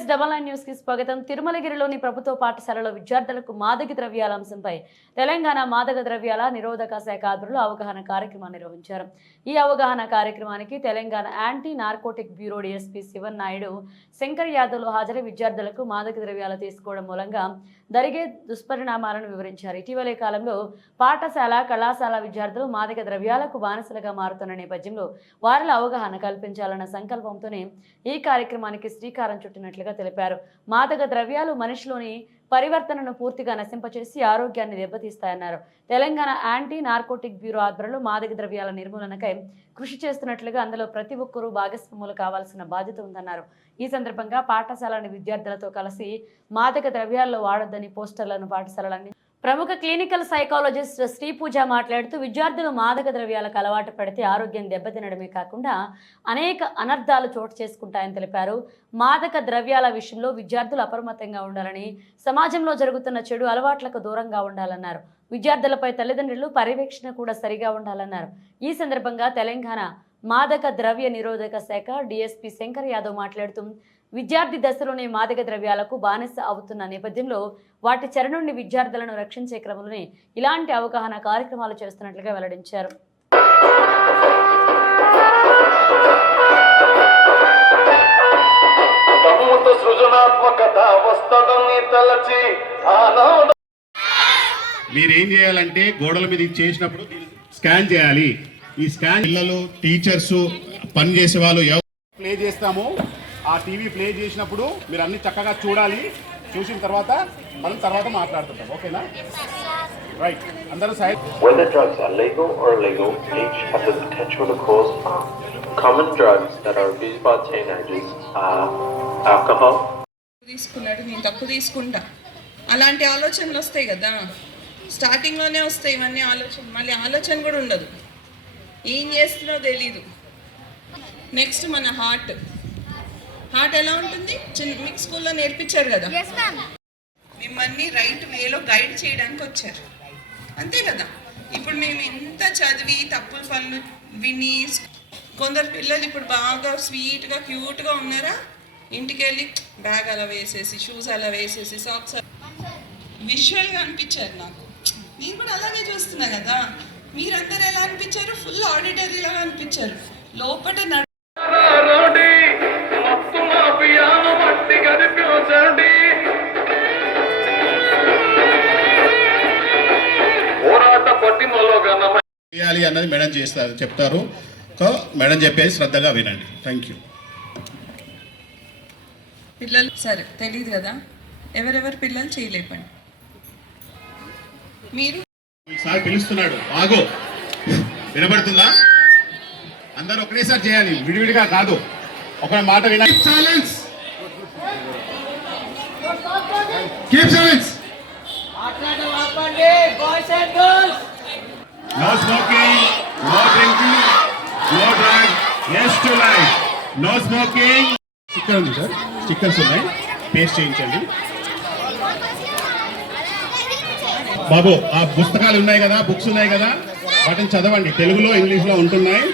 BS99 news కి స్వాగతం. తిరుమలగిరిలోని ప్రభుత్వ పాఠశాలలో విద్యార్థులకు మాదక ద్రవ్యాల అంశంపై తెలంగాణ మాదక ద్రవ్యాల నిరోధక శాఖ ఆధ్వర్యంలో అవగాహన కార్యక్రమాన్ని నిర్వహించారు. ఈ అవగాహన కార్యక్రమానికి Telangana anti narcotic bureau DSP Shivan Naidu, Shankar యాదవ్లు హాజరై విద్యార్థులకు మాదక ద్రవ్యాలు తీసుకోవడం మూలంగా జరిగే దుష్పరిణామాలను వివరించారు. ఇటీవలే కాలంలో పాఠశాల, కళాశాల విద్యార్థులు మాదక ద్రవ్యాలకు బానిసలుగా మారుతున్న నేపథ్యంలో వారిలో అవగాహన కల్పించాలన్న సంకల్పంతోనే ఈ కార్యక్రమానికి శ్రీకారం చుట్టినట్లుగా తెలిపారు. మాదక ద్రవ్యాలు మనిషిలోని పరివర్తనను పూర్తిగా నశింపచేసి ఆరోగ్యాన్ని దెబ్బతీస్తాయన్నారు. తెలంగాణ యాంటీ నార్కోటిక్ బ్యూరో ఆధ్వర్యంలో మాదక ద్రవ్యాల నిర్మూలనకై కృషి చేస్తున్నట్లుగా అందులో ప్రతి ఒక్కరూ భాగస్వాములు కావాల్సిన బాధ్యత ఉందన్నారు. ఈ సందర్భంగా పాఠశాలని విద్యార్థులతో కలిసి మాదక ద్రవ్యాల్లో వాడొద్దని పోస్టర్లను పాఠశాలలన్నీ ప్రముఖ క్లినికల్ సైకాలజిస్ట్ శ్రీపూజ మాట్లాడుతూ విద్యార్థులు మాదక ద్రవ్యాలకు అలవాటు పడితే ఆరోగ్యం దెబ్బతినడమే కాకుండా అనేక అనర్థాలు చోటు చేసుకుంటాయని తెలిపారు. మాదక ద్రవ్యాల విషయంలో విద్యార్థులు అప్రమత్తంగా ఉండాలని, సమాజంలో జరుగుతున్న చెడు అలవాట్లకు దూరంగా ఉండాలన్నారు. విద్యార్థులపై తల్లిదండ్రులు పర్యవేక్షణ కూడా సరిగా ఉండాలన్నారు. ఈ సందర్భంగా తెలంగాణ మాదక ద్రవ్య నిరోధక శాఖ DSP శంకర్ యాదవ్ మాట్లాడుతూ విద్యార్థి దశలోనే మాదక ద్రవ్యాలకు బానిస అవుతున్న నేపథ్యంలో వాటి చెర నుండి విద్యార్థులను రక్షించే క్రమంలోనే ఇలాంటి అవగాహన కార్యక్రమాలు చేస్తున్నట్లుగా వెల్లడించారు. మీరేం చేయాలంటే గోడల మీద చేసినప్పుడు స్కాన్ చేయాలి. ఈ స్కాన్ పిల్లలు, టీచర్స్, పని చేసే వాళ్ళు ప్లే చేస్తాము. ఆ టీవీ ప్లే చేసినప్పుడు మీరు అన్ని చక్కగా చూడాలి. చూసిన తర్వాత మనం తర్వాత మాట్లాడుతుంటాం. ఓకేనా? రైట్. అందరూ side. Whether drugs are legal or illegal, each have the potential to cause harm. Common drugs that are abused by teenagers are alcohol. తీసుకున్నాడు, నేను తప్పు తీసుకుంటా, అలాంటి ఆలోచనలు వస్తాయి కదా. స్టార్టింగ్లోనే వస్తాయి ఇవన్నీ ఆలోచన. మళ్ళీ ఆలోచన కూడా ఉండదు, ఏం చేస్తున్నో తెలీదు. నెక్స్ట్ మన హార్ట్ ఎలా ఉంటుంది? మీకు స్కూల్లో నేర్పించారు కదా, మిమ్మల్ని రైట్ వేలో గైడ్ చేయడానికి వచ్చారు, అంతే కదా. ఇప్పుడు మేము ఎంత చదివి తప్పుల పనులు విని, కొందరు పిల్లలు ఇప్పుడు బాగా స్వీట్గా క్యూట్గా ఉన్నారా, ఇంటికి వెళ్ళి బ్యాగ్ అలా వేసేసి, షూస్ అలా వేసేసి, సాక్స్ విజువల్గా అనిపించారు నాకు. నేను కూడా అలాగే చూస్తున్నా కదా. మీరందరూ ఎలా అనిపించారు? ఫుల్ ఆడిటరీలాగా అనిపించారు. లోపల చేయాలి అన్నది మేడం చెప్తారు. మేడం చెప్పేది శ్రద్ధగా వినండి. Thank you. పిల్లలు సరే తెలియదు కదా, ఎవరెవరు పిల్లలు చేయలేపండి. మీరు సార్ పిలుస్తున్నాడు, ఆగో. వినపడుతుందా? అందరూ ఒకటేసారి చేయాలి, విడివిడిగా కాదు. ఒక మాట వినండి. Silence. Keep silence. No smoking, no drinking, no drugs, yes to life. No smoking. Sticker ఉంది సార్, స్టిక్కర్స్ ఉన్నాయి, పేస్ట్ చేయించండి. బాబు, ఆ పుస్తకాలు ఉన్నాయి కదా, బుక్స్ ఉన్నాయి కదా, వాటిని చదవండి. తెలుగులో, ఇంగ్లీష్లో ఉంటున్నాయి.